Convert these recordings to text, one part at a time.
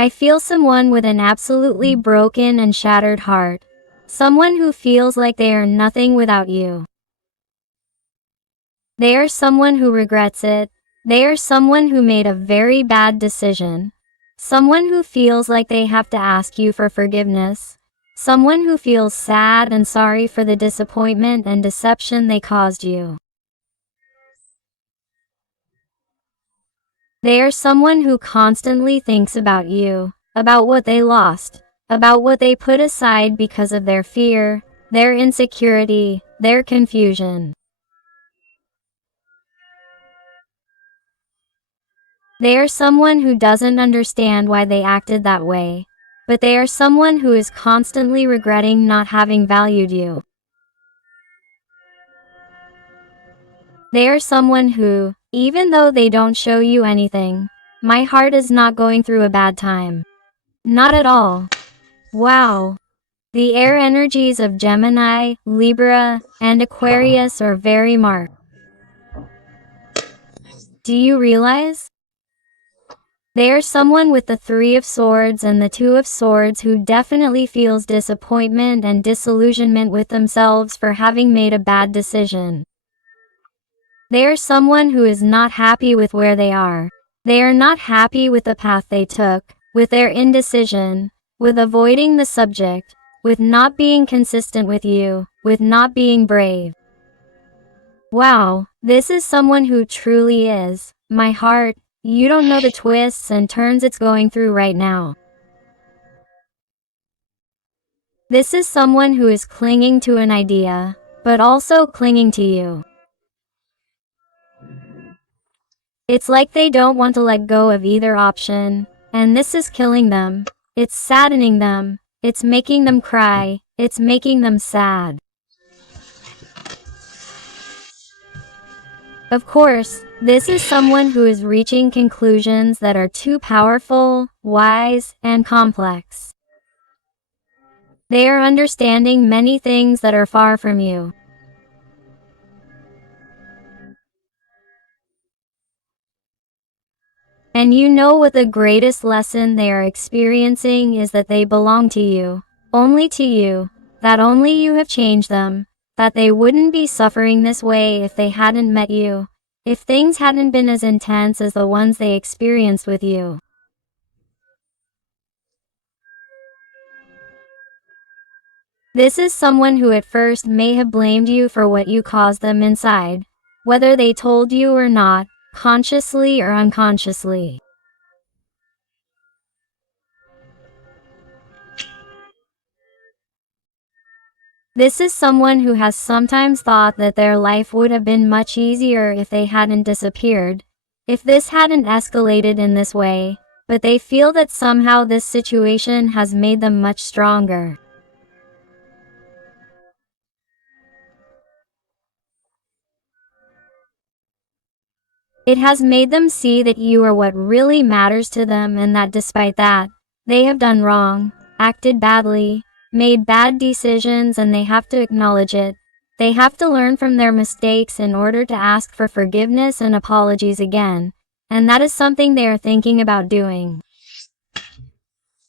I feel someone with an absolutely broken and shattered heart. Someone who feels like they are nothing without you. They are someone who regrets it. They are someone who made a very bad decision. Someone who feels like they have to ask you for forgiveness. Someone who feels sad and sorry for the disappointment and deception they caused you. They are someone who constantly thinks about you, about what they lost, about what they put aside because of their fear, their insecurity, their confusion. They are someone who doesn't understand why they acted that way, but they are someone who is constantly regretting not having valued you. They are someone who, even though they don't show you anything, my heart is not going through a bad time. Not at all. Wow. The air energies of Gemini, Libra, and Aquarius are very marked. Do you realize? They are someone with the Three of Swords and the Two of Swords who definitely feels disappointment and disillusionment with themselves for having made a bad decision. They are someone who is not happy with where they are. They are not happy with the path they took, with their indecision, with avoiding the subject, with not being consistent with you, with not being brave. Wow, this is someone who truly is, my heart. You don't know the twists and turns it's going through right now. This is someone who is clinging to an idea, but also clinging to you. It's like they don't want to let go of either option, and this is killing them. It's saddening them. It's making them cry. It's making them sad. Of course, this is someone who is reaching conclusions that are too powerful, wise, and complex. They are understanding many things that are far from you. And you know what the greatest lesson they are experiencing is, that they belong to you, only to you, that only you have changed them, that they wouldn't be suffering this way if they hadn't met you, if things hadn't been as intense as the ones they experienced with you. This is someone who at first may have blamed you for what you caused them inside, whether they told you or not, consciously or unconsciously. This is someone who has sometimes thought that their life would have been much easier if they hadn't disappeared, if this hadn't escalated in this way, but they feel that somehow this situation has made them much stronger. It has made them see that you are what really matters to them, and that despite that, they have done wrong, acted badly, made bad decisions, and they have to acknowledge it. They have to learn from their mistakes in order to ask for forgiveness and apologies again, and that is something they are thinking about doing.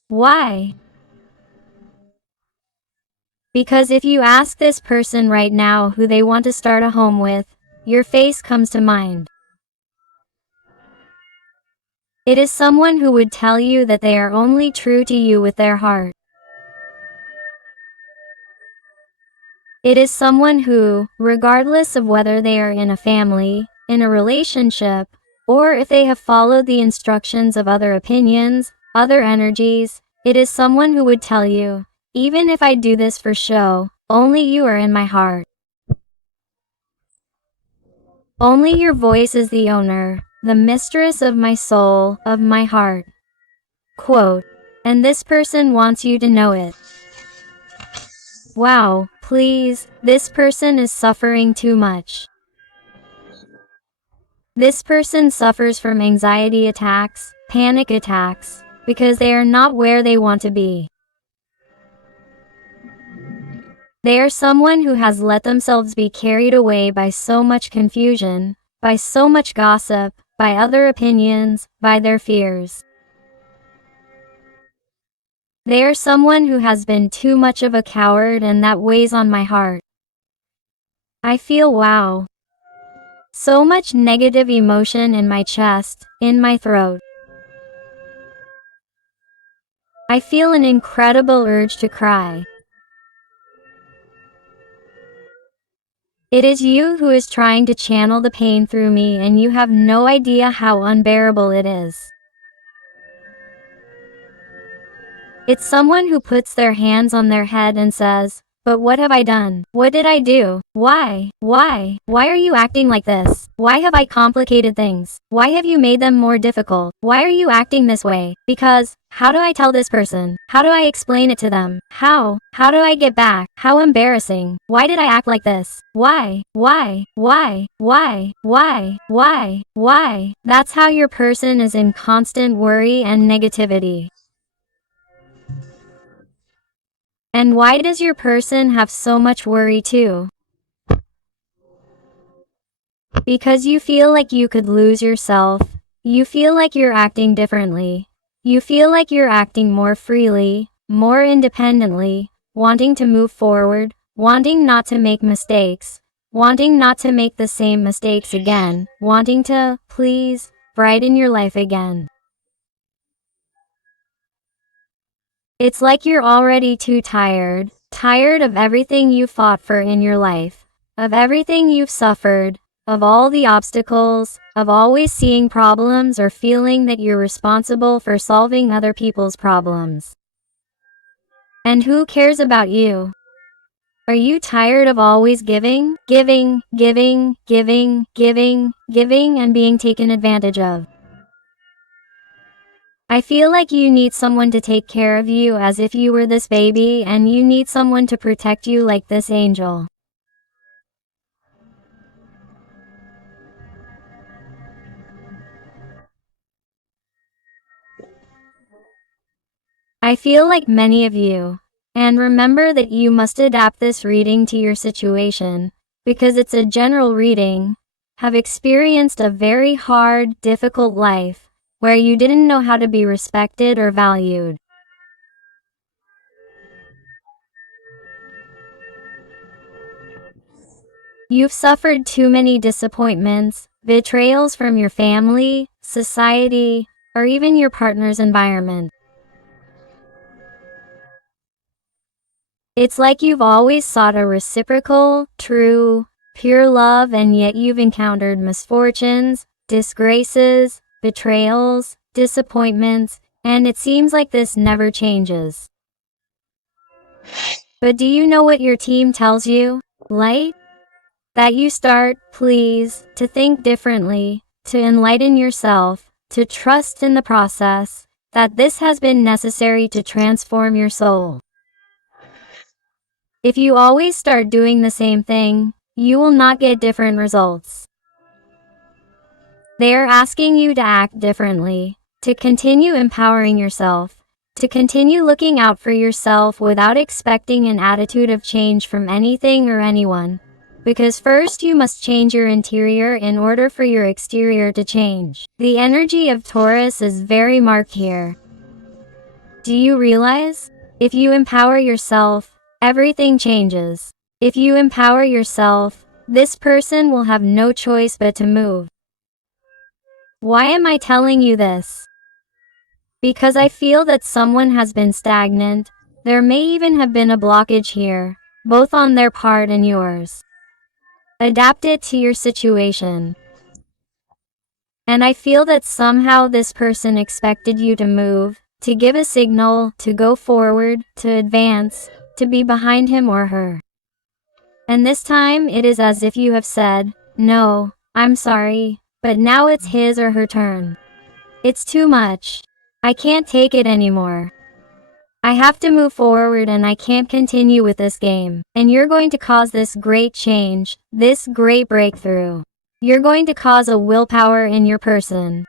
Why? Because if you ask this person right now who they want to start a home with, your face comes to mind. It is someone who would tell you that they are only true to you with their heart. It is someone who, regardless of whether they are in a family, in a relationship, or if they have followed the instructions of other opinions, other energies, it is someone who would tell you, even if I do this for show, only you are in my heart. Only your voice is the owner, the mistress of my soul, of my heart. Quote, and this person wants you to know it. Wow, please, this person is suffering too much. This person suffers from anxiety attacks, panic attacks, because they are not where they want to be. They are someone who has let themselves be carried away by so much confusion, by so much gossip, by other opinions, by their fears. They are someone who has been too much of a coward, and that weighs on my heart. I feel wow. So much negative emotion in my chest, in my throat. I feel an incredible urge to cry. It is you who is trying to channel the pain through me, and you have no idea how unbearable it is. It's someone who puts their hands on their head and says, "But what have I done? What did I do? Why? Why? Why are you acting like this? Why have I complicated things? Why have you made them more difficult? Why are you acting this way? Because, how do I tell this person? How do I explain it to them? How? How do I get back? How embarrassing. Why did I act like this? Why? Why? Why? Why? Why? Why? Why?" That's how your person is, in constant worry and negativity. And why does your person have so much worry too? Because you feel like you could lose yourself. You feel like you're acting differently. You feel like you're acting more freely, more independently, wanting to move forward, wanting not to make mistakes, wanting not to make the same mistakes again, wanting to, please, brighten your life again. It's like you're already too tired of everything you fought for in your life, of everything you've suffered, of all the obstacles, of always seeing problems or feeling that you're responsible for solving other people's problems. And who cares about you? Are you tired of always giving, and being taken advantage of? I feel like you need someone to take care of you as if you were this baby, and you need someone to protect you like this angel. I feel like many of you, and remember that you must adapt this reading to your situation, because it's a general reading, have experienced a very hard, difficult life, where you didn't know how to be respected or valued. You've suffered too many disappointments, betrayals from your family, society, or even your partner's environment. It's like you've always sought a reciprocal, true, pure love, and yet you've encountered misfortunes, disgraces, betrayals, disappointments, and it seems like this never changes. But do you know what your team tells you? Light? That you start, please, to think differently, to enlighten yourself, to trust in the process, that this has been necessary to transform your soul. If you always start doing the same thing, you will not get different results. They are asking you to act differently, to continue empowering yourself, to continue looking out for yourself without expecting an attitude of change from anything or anyone. Because first you must change your interior in order for your exterior to change. The energy of Taurus is very marked here. Do you realize? If you empower yourself, everything changes. If you empower yourself, this person will have no choice but to move. Why am I telling you this? Because I feel that someone has been stagnant. There may even have been a blockage here, both on their part and yours. Adapt it to your situation. And I feel that somehow this person expected you to move, to give a signal, to go forward, to advance, to be behind him or her. And this time it is as if you have said, "No, I'm sorry, but now it's his or her turn. It's too much. I can't take it anymore. I have to move forward and I can't continue with this game." And you're going to cause this great change, this great breakthrough. You're going to cause a willpower in your person.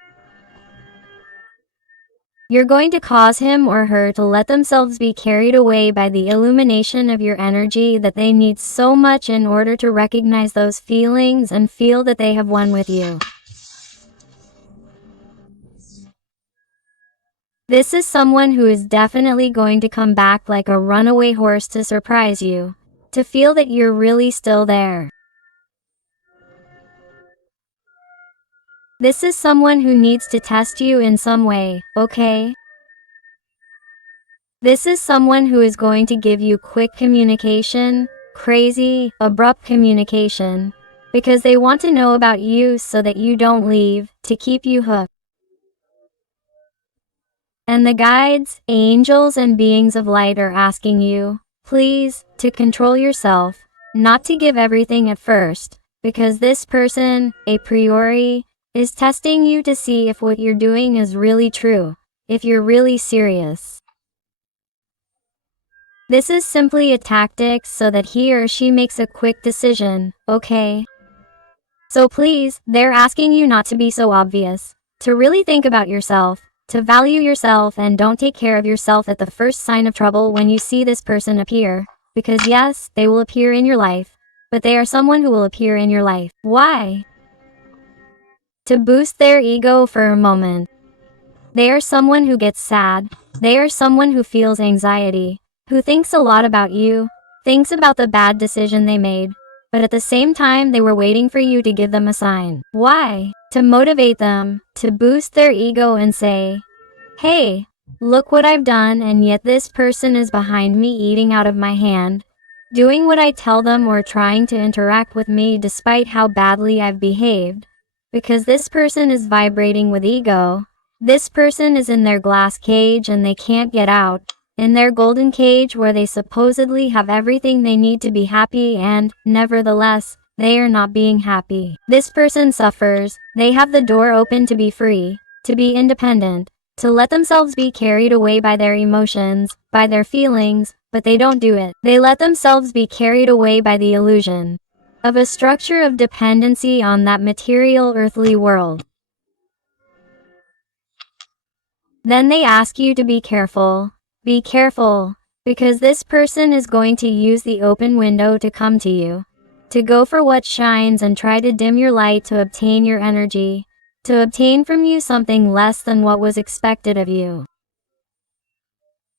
You're going to cause him or her to let themselves be carried away by the illumination of your energy that they need so much in order to recognize those feelings and feel that they have won with you. This is someone who is definitely going to come back like a runaway horse to surprise you, to feel that you're really still there. This is someone who needs to test you in some way, okay? This is someone who is going to give you quick communication, crazy, abrupt communication, because they want to know about you so that you don't leave, to keep you hooked. And the guides, angels, and beings of light are asking you, please, to control yourself, not to give everything at first, because this person, a priori, is testing you to see if what you're doing is really true, if you're really serious. This is simply a tactic so that he or she makes a quick decision, okay? So please, they're asking you not to be so obvious, to really think about yourself, to value yourself, and don't take care of yourself at the first sign of trouble when you see this person appear, because yes, they will appear in your life, but they are someone who will appear in your life. Why? To boost their ego for a moment. They are someone who gets sad, they are someone who feels anxiety, who thinks a lot about you, thinks about the bad decision they made, but at the same time they were waiting for you to give them a sign. Why? To motivate them, to boost their ego and say, hey, look what I've done, and yet this person is behind me eating out of my hand, doing what I tell them or trying to interact with me despite how badly I've behaved, because this person is vibrating with ego. This person is in their glass cage and they can't get out, in their golden cage where they supposedly have everything they need to be happy, and, nevertheless, they are not being happy. This person suffers, they have the door open to be free, to be independent, to let themselves be carried away by their emotions, by their feelings, but they don't do it. They let themselves be carried away by the illusion of a structure of dependency on that material earthly world. Then they ask you to be careful, because this person is going to use the open window to come to you, to go for what shines and try to dim your light to obtain your energy, to obtain from you something less than what was expected of you.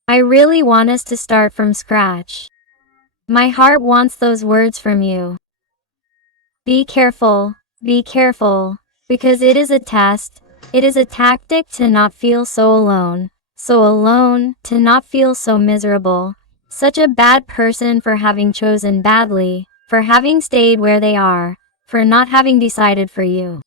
I really want us to start from scratch. My heart wants those words from you. Be careful, because it is a test, it is a tactic to not feel so alone, to not feel so miserable, such a bad person for having chosen badly, for having stayed where they are, for not having decided for you.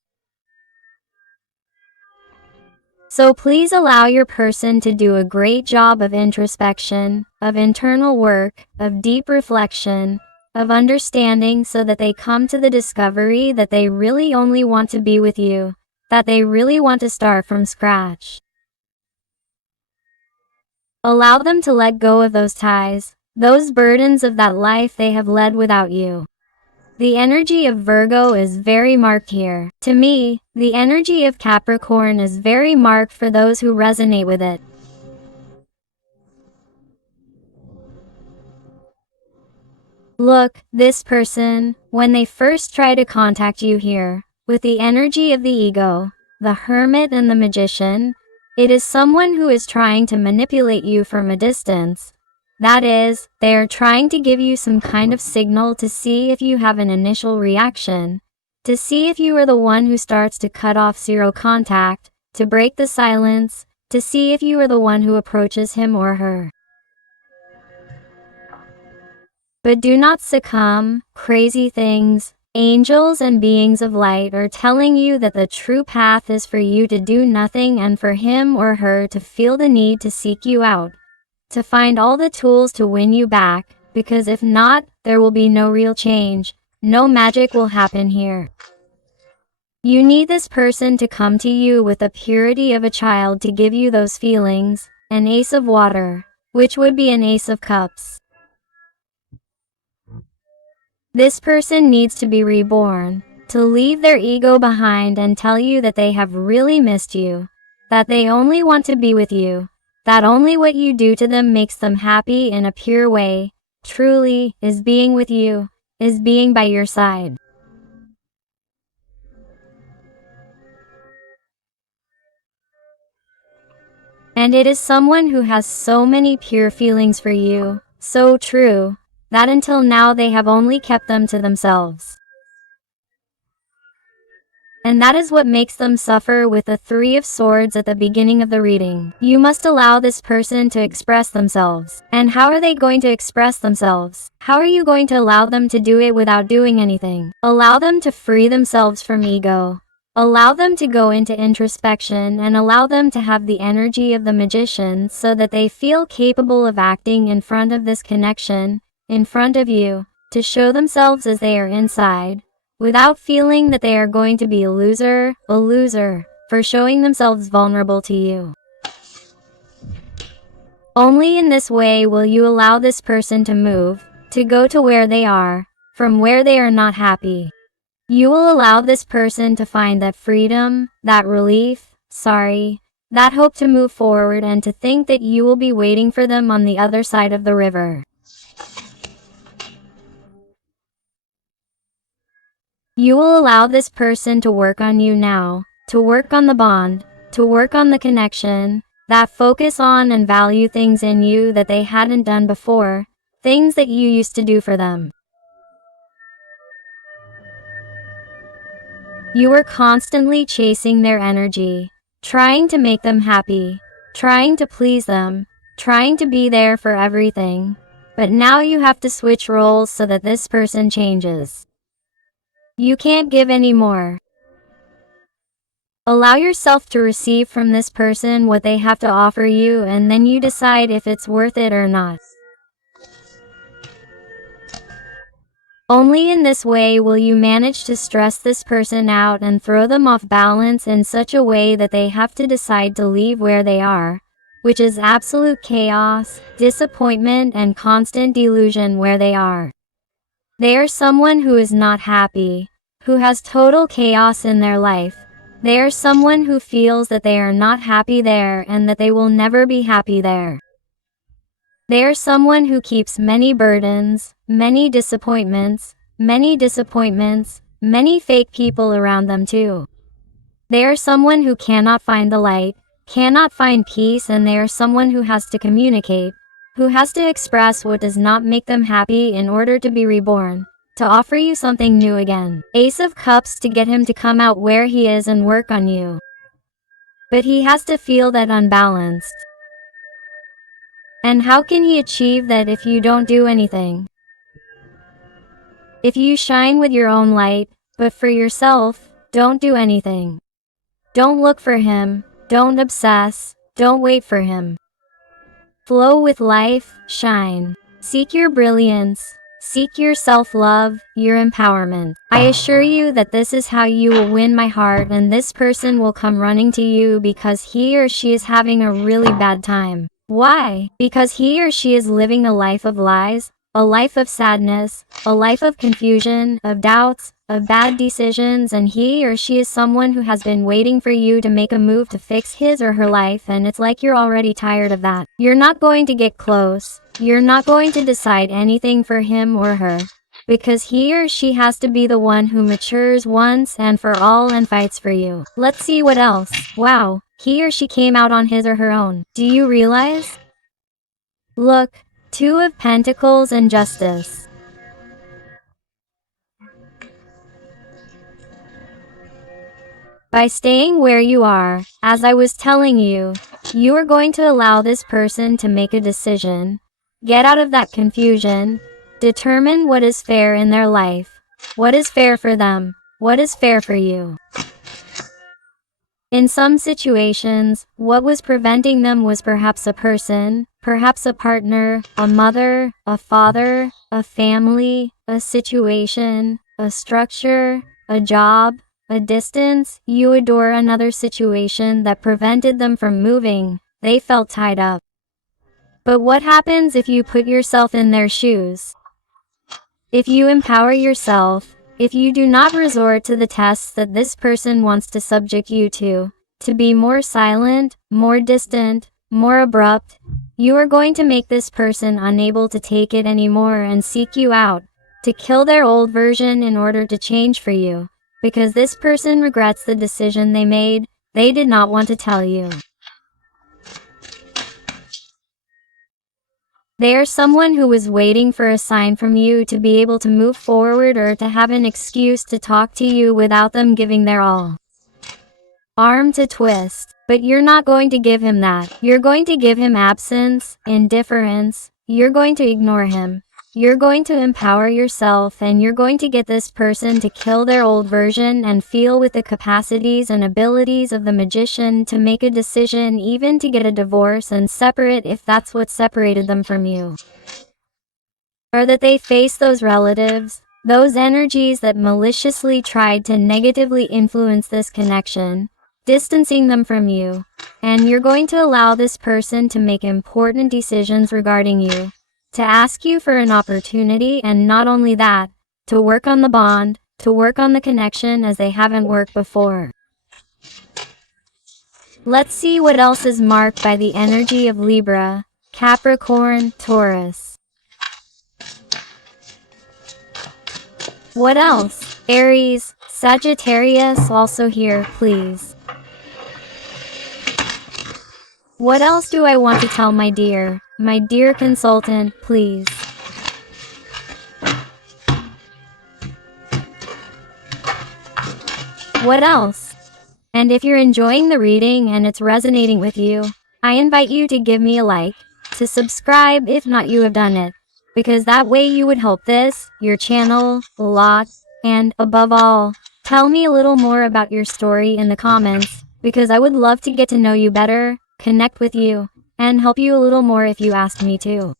So please allow your person to do a great job of introspection, of internal work, of deep reflection, of understanding, so that they come to the discovery that they really only want to be with you, that they really want to start from scratch. Allow them to let go of those ties, those burdens of that life they have led without you. The energy of Virgo is very marked here. To me, the energy of Capricorn is very marked for those who resonate with it. Look, this person, when they first try to contact you here, with the energy of the ego, the hermit and the magician, it is someone who is trying to manipulate you from a distance. That is, they are trying to give you some kind of signal to see if you have an initial reaction, to see if you are the one who starts to cut off zero contact, to break the silence, to see if you are the one who approaches him or her. But do not succumb. Crazy things, angels and beings of light are telling you that the true path is for you to do nothing and for him or her to feel the need to seek you out, to find all the tools to win you back, because if not, there will be no real change, no magic will happen here. You need this person to come to you with the purity of a child to give you those feelings, an ace of water, which would be an ace of cups. This person needs to be reborn, to leave their ego behind and tell you that they have really missed you, that they only want to be with you, that only what you do to them makes them happy in a pure way, truly, is being with you, is being by your side. And it is someone who has so many pure feelings for you, so true, that until now they have only kept them to themselves. And that is what makes them suffer with the Three of Swords at the beginning of the reading. You must allow this person to express themselves. And how are they going to express themselves? How are you going to allow them to do it without doing anything? Allow them to free themselves from ego. Allow them to go into introspection and allow them to have the energy of the magician so that they feel capable of acting in front of this connection, in front of you, to show themselves as they are inside, without feeling that they are going to be a loser, for showing themselves vulnerable to you. Only in this way will you allow this person to move, to go to where they are, from where they are not happy. You will allow this person to find that freedom, that relief, that hope to move forward and to think that you will be waiting for them on the other side of the river. You will allow this person to work on you now, to work on the bond, to work on the connection, that focus on and value things in you that they hadn't done before, things that you used to do for them. You were constantly chasing their energy, trying to make them happy, trying to please them, trying to be there for everything, but now you have to switch roles so that this person changes. You can't give any more. Allow yourself to receive from this person what they have to offer you, and then you decide if it's worth it or not. Only in this way will you manage to stress this person out and throw them off balance in such a way that they have to decide to leave where they are, which is absolute chaos, disappointment, and constant delusion where they are. They are someone who is not happy, who has total chaos in their life. They are someone who feels that they are not happy there and that they will never be happy there. They are someone who keeps many burdens, many disappointments, many fake people around them too. They are someone who cannot find the light, cannot find peace, and they are someone who has to communicate, who has to express what does not make them happy in order to be reborn, to offer you something new again. Ace of Cups to get him to come out where he is and work on you. But he has to feel that unbalanced. And how can he achieve that if you don't do anything? If you shine with your own light, but for yourself, don't do anything. Don't look for him, don't obsess, don't wait for him. Flow with life, shine. Seek your brilliance, seek your self-love, your empowerment. I assure you that this is how you will win my heart, and this person will come running to you because he or she is having a really bad time. Why? Because he or she is living a life of lies, a life of sadness, a life of confusion, of doubts, of bad decisions, and he or she is someone who has been waiting for you to make a move to fix his or her life, and it's like you're already tired of that. You're not going to get close. You're not going to decide anything for him or her, because he or she has to be the one who matures once and for all and fights for you. Let's see what else. Wow, he or she came out on his or her own. Do you realize? Look, Two of Pentacles and Justice. By staying where you are, as I was telling you, you are going to allow this person to make a decision. Get out of that confusion. Determine what is fair in their life. What is fair for them? What is fair for you? In some situations, what was preventing them was perhaps a person, perhaps a partner, a mother, a father, a family, a situation, a structure, a job, a distance. You adore another situation that prevented them from moving. They felt tied up. But what happens if you put yourself in their shoes? If you empower yourself, if you do not resort to the tests that this person wants to subject you to be more silent, more distant, more abrupt, you are going to make this person unable to take it anymore and seek you out, to kill their old version in order to change for you, because this person regrets the decision they made. They did not want to tell you. They are someone who was waiting for a sign from you to be able to move forward or to have an excuse to talk to you without them giving their all. Arm to twist. But you're not going to give him that. You're going to give him absence, indifference. You're going to ignore him. You're going to empower yourself, and you're going to get this person to kill their old version and feel with the capacities and abilities of the magician to make a decision, even to get a divorce and separate if that's what separated them from you. Or that they face those relatives, those energies that maliciously tried to negatively influence this connection, distancing them from you, and you're going to allow this person to make important decisions regarding you, to ask you for an opportunity, and not only that, to work on the bond, to work on the connection as they haven't worked before. Let's see what else is marked by the energy of Libra, Capricorn, Taurus. What else? Aries, Sagittarius also here, please. What else do I want to tell my dear consultant, please? What else? And if you're enjoying the reading and it's resonating with you, I invite you to give me a like, to subscribe if not you have done it, because that way you would help this, your channel, a lot, and above all, tell me a little more about your story in the comments, because I would love to get to know you better, connect with you, and help you a little more if you ask me to.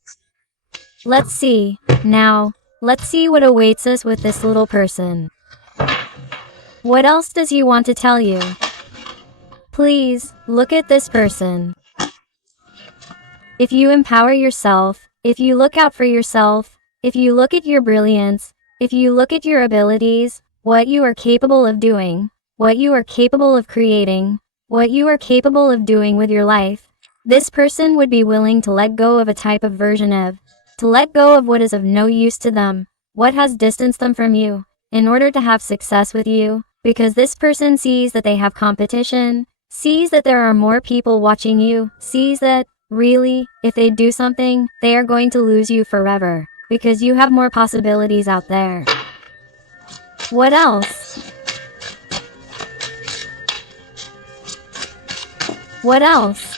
Let's see. Now, let's see what awaits us with this little person. What else does he want to tell you? Please, look at this person. If you empower yourself, if you look out for yourself, if you look at your brilliance, if you look at your abilities, what you are capable of doing, what you are capable of creating, what you are capable of doing with your life, this person would be willing to let go of a type of version of, to let go of what is of no use to them, what has distanced them from you, in order to have success with you, because this person sees that they have competition, sees that there are more people watching you, sees that, really, if they do something, they are going to lose you forever, because you have more possibilities out there. What else? What else?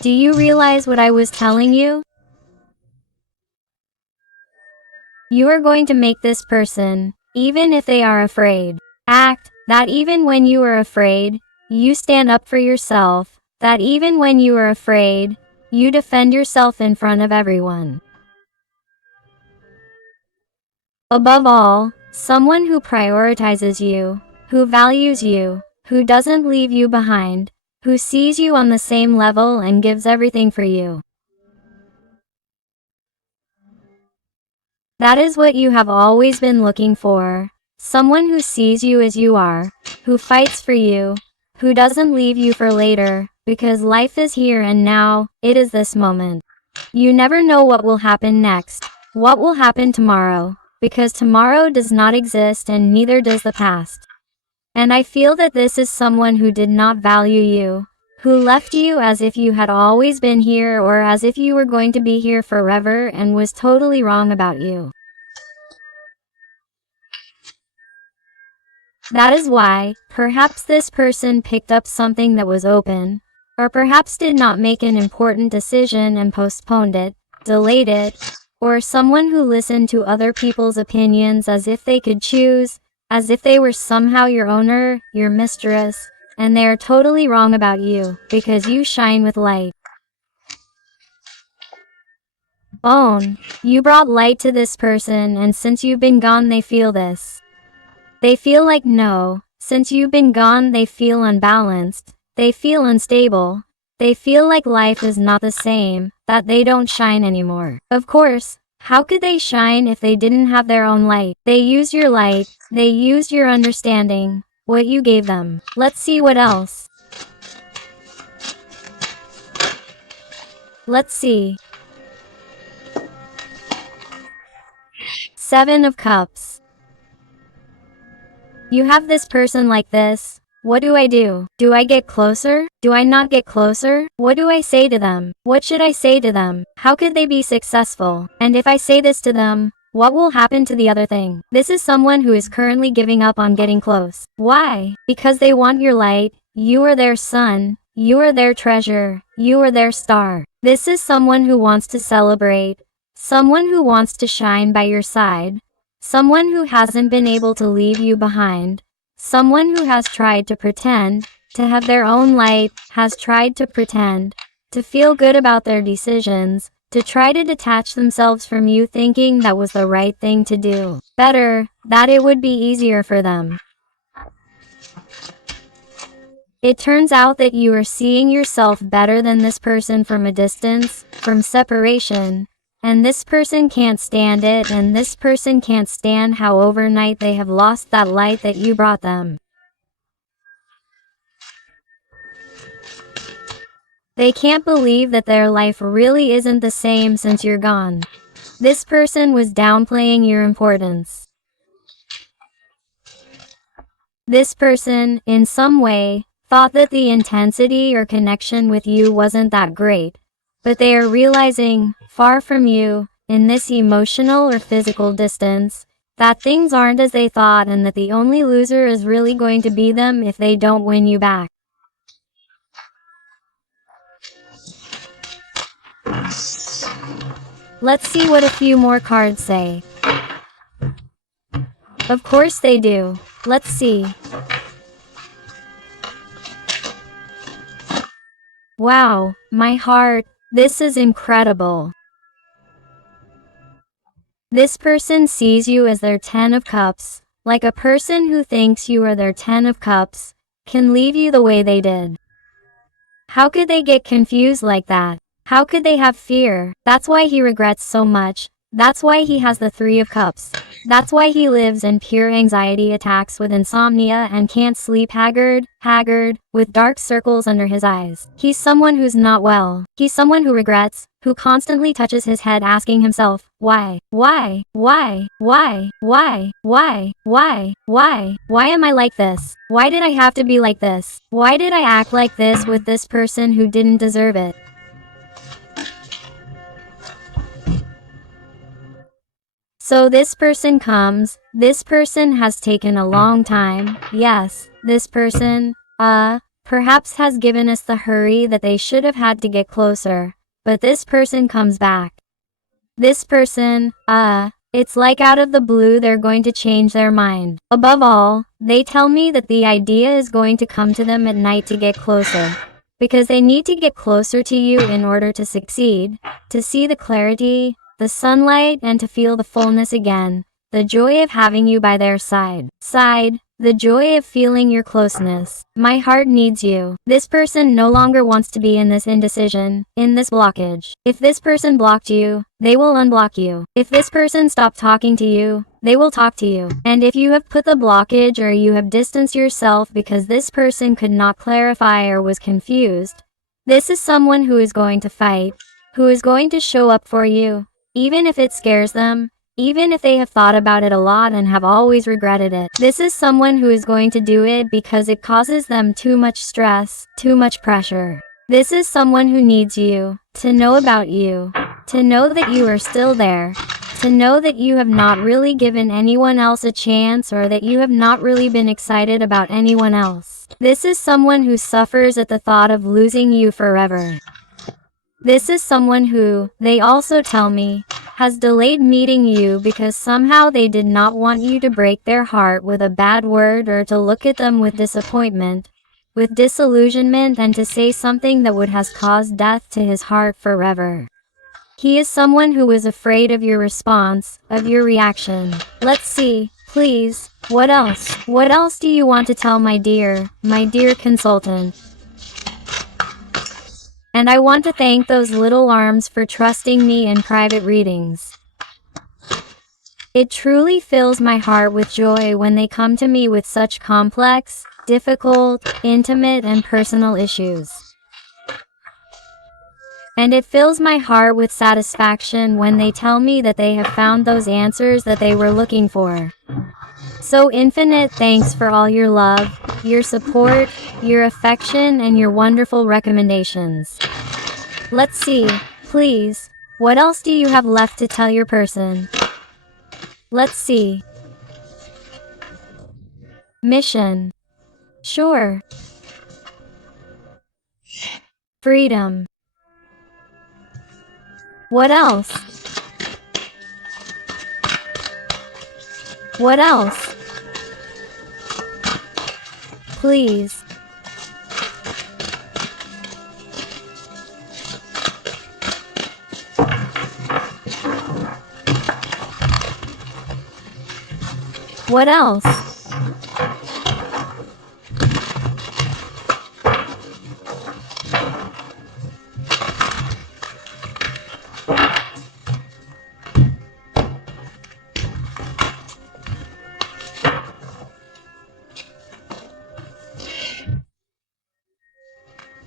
Do you realize what I was telling you? You are going to make this person, even if they are afraid, act that even when you are afraid, you stand up for yourself, that even when you are afraid, you defend yourself in front of everyone. Above all, someone who prioritizes you, who values you, who doesn't leave you behind, who sees you on the same level and gives everything for you. That is what you have always been looking for. Someone who sees you as you are, who fights for you, who doesn't leave you for later, because life is here and now, it is this moment. You never know what will happen next, what will happen tomorrow, because tomorrow does not exist and neither does the past. And I feel that this is someone who did not value you, who left you as if you had always been here or as if you were going to be here forever and was totally wrong about you. That is why, perhaps this person picked up something that was open, or perhaps did not make an important decision and postponed it, delayed it, or someone who listened to other people's opinions as if they could choose, as if they were somehow your owner, your mistress, and they are totally wrong about you, because you shine with light. Own, you brought light to this person, and since you've been gone they feel this. They feel like no, since you've been gone they feel unbalanced, they feel unstable, they feel like life is not the same, that they don't shine anymore. Of course, how could they shine if they didn't have their own light? They used your light, they used your understanding, what you gave them. Let's see what else. Let's see. 7 of Cups. You have this person like this. What do? Do I get closer? Do I not get closer? What do I say to them? What should I say to them? How could they be successful? And if I say this to them, what will happen to the other thing? This is someone who is currently giving up on getting close. Why? Because they want your light. You are their sun. You are their treasure. You are their star. This is someone who wants to celebrate. Someone who wants to shine by your side. Someone who hasn't been able to leave you behind. Someone who has tried to pretend to have their own light, has tried to pretend to feel good about their decisions, to try to detach themselves from you, thinking that was the right thing to do. Better, that it would be easier for them. It turns out that you are seeing yourself better than this person from a distance, from separation, and this person can't stand it, and this person can't stand how overnight they have lost that light that you brought them. They can't believe that their life really isn't the same since you're gone. This person was downplaying your importance. This person, in some way, thought that the intensity or connection with you wasn't that great, but they are realizing, far from you, in this emotional or physical distance, that things aren't as they thought, and that the only loser is really going to be them if they don't win you back. Let's see what a few more cards say. Of course they do. Let's see. Wow, my heart, this is incredible. This person sees you as their 10 of Cups, like a person who thinks you are their 10 of Cups, can leave you the way they did. How could they get confused like that? How could they have fear? That's why he regrets so much. That's why he has the 3 of Cups. That's why he lives in pure anxiety attacks with insomnia and can't sleep, haggard, with dark circles under his eyes. He's someone who's not well. He's someone who regrets, who constantly touches his head asking himself, why am I like this? Why did I have to be like this? Why did I act like this with this person who didn't deserve it? So this person comes, this person has taken a long time, yes, this person, perhaps has given us the hurry that they should have had to get closer, but this person comes back. This person, it's like out of the blue they're going to change their mind. Above all, they tell me that the idea is going to come to them at night to get closer. Because they need to get closer to you in order to succeed, to see the clarity, the sunlight, and to feel the fullness again, the joy of having you by their side, the joy of feeling your closeness. My heart needs you. This person no longer wants to be in this indecision, in this blockage. If this person blocked you, they will unblock you. If this person stopped talking to you, they will talk to you. And if you have put the blockage or you have distanced yourself because this person could not clarify or was confused, this is someone who is going to fight, who is going to show up for you. Even if it scares them, even if they have thought about it a lot and have always regretted it. This is someone who is going to do it because it causes them too much stress, too much pressure. This is someone who needs you, to know about you, to know that you are still there, to know that you have not really given anyone else a chance or that you have not really been excited about anyone else. This is someone who suffers at the thought of losing you forever. This is someone who, they also tell me, has delayed meeting you because somehow they did not want you to break their heart with a bad word or to look at them with disappointment, with disillusionment, and to say something that would have caused death to his heart forever. He is someone who is afraid of your response, of your reaction. Let's see, please, what else? What else do you want to tell my dear consultant? And I want to thank those little arms for trusting me in private readings. It truly fills my heart with joy when they come to me with such complex, difficult, intimate, and personal issues. And it fills my heart with satisfaction when they tell me that they have found those answers that they were looking for. So infinite thanks for all your love, your support, your affection, and your wonderful recommendations. Let's see, please, what else do you have left to tell your person? Let's see. Mission. Sure. Freedom. What else? What else? Please. What else?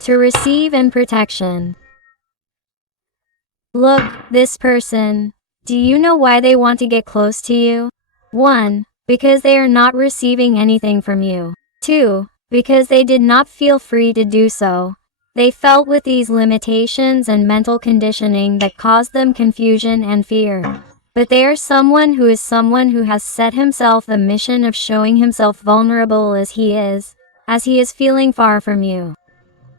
To receive and protection. Look, this person. Do you know why they want to get close to you? 1. Because they are not receiving anything from you. 2. Because they did not feel free to do so. They felt with these limitations and mental conditioning that caused them confusion and fear. But they are someone who has set himself the mission of showing himself vulnerable as he is feeling far from you.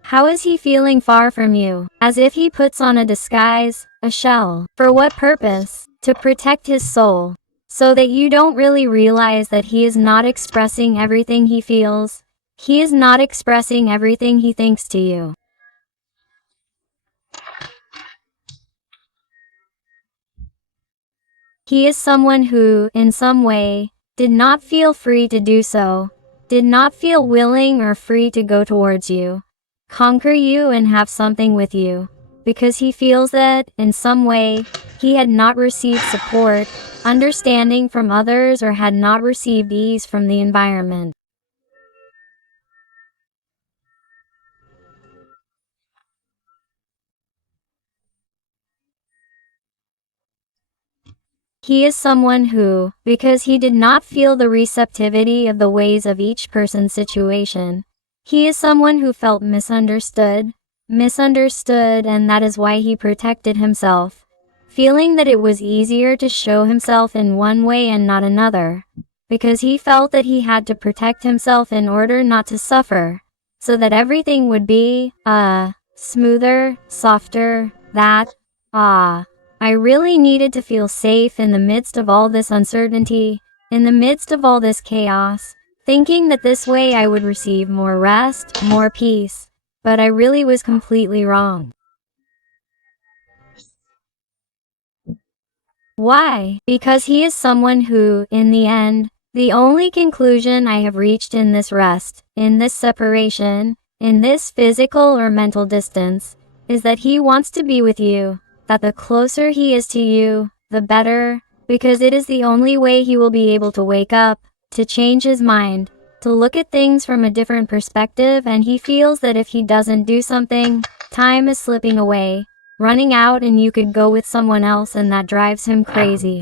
How is he feeling far from you? As if he puts on a disguise, a shell. For what purpose? To protect his soul. So that you don't really realize that he is not expressing everything he feels. He is not expressing everything he thinks to you. He is someone who, in some way, did not feel free to do so, did not feel willing or free to go towards you, conquer you and have something with you, because he feels that, in some way, he had not received support, understanding from others or had not received ease from the environment. He is someone who, because he did not feel the receptivity of the ways of each person's situation, he is someone who felt misunderstood, and that is why he protected himself, feeling that it was easier to show himself in one way and not another, because he felt that he had to protect himself in order not to suffer, so that everything would be, smoother, softer, I really needed to feel safe in the midst of all this uncertainty, in the midst of all this chaos, thinking that this way I would receive more rest, more peace, but I really was completely wrong. Why? Because he is someone who, in the end, the only conclusion I have reached in this rest, in this separation, in this physical or mental distance, is that he wants to be with you. That the closer he is to you, the better, because it is the only way he will be able to wake up, to change his mind, to look at things from a different perspective, and he feels that if he doesn't do something, time is slipping away, running out, and you could go with someone else, and that drives him crazy.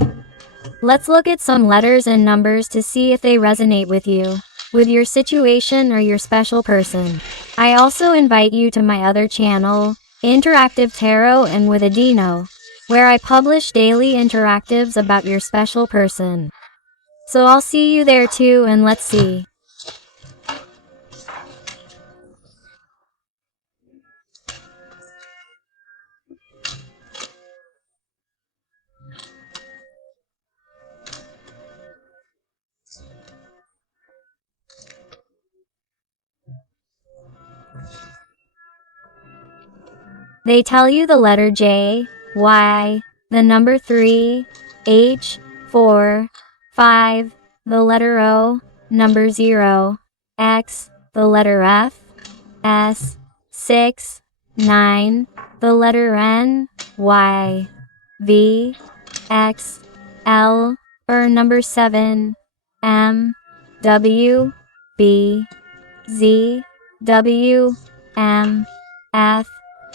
Let's look at some letters and numbers to see if they resonate with you, with your situation or your special person. I also invite you to my other channel, Interactive Tarot and with Adino, where I publish daily interactives about your special person. So I'll see you there too, and let's see. They tell you the letter J, Y, the number 3, H, 4, 5, the letter O, number 0, X, the letter F, S, 6, 9, the letter N, Y, V, X, L, or number 7, M, W, B, Z, W, M, F,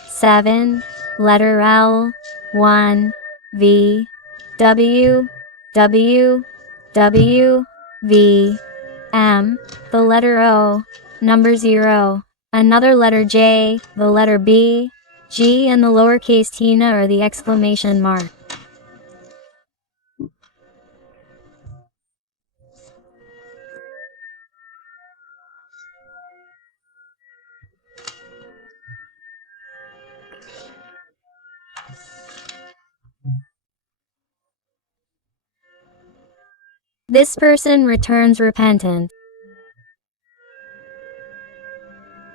7, letter L, 1, V, W, W, W, V, M, the letter O, number 0, another letter J, the letter B, G and the lowercase Tina or the exclamation mark. This person returns repentant.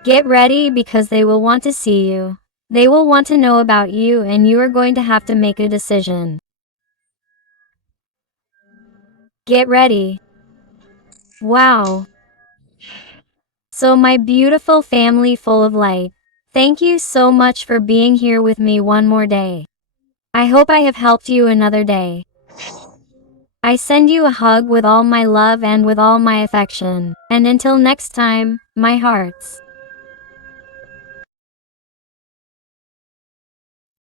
Get ready because they will want to see you. They will want to know about you and you are going to have to make a decision. Get ready. Wow. So my beautiful family full of light, thank you so much for being here with me one more day. I hope I have helped you another day. I send you a hug with all my love and with all my affection. And until next time, my hearts.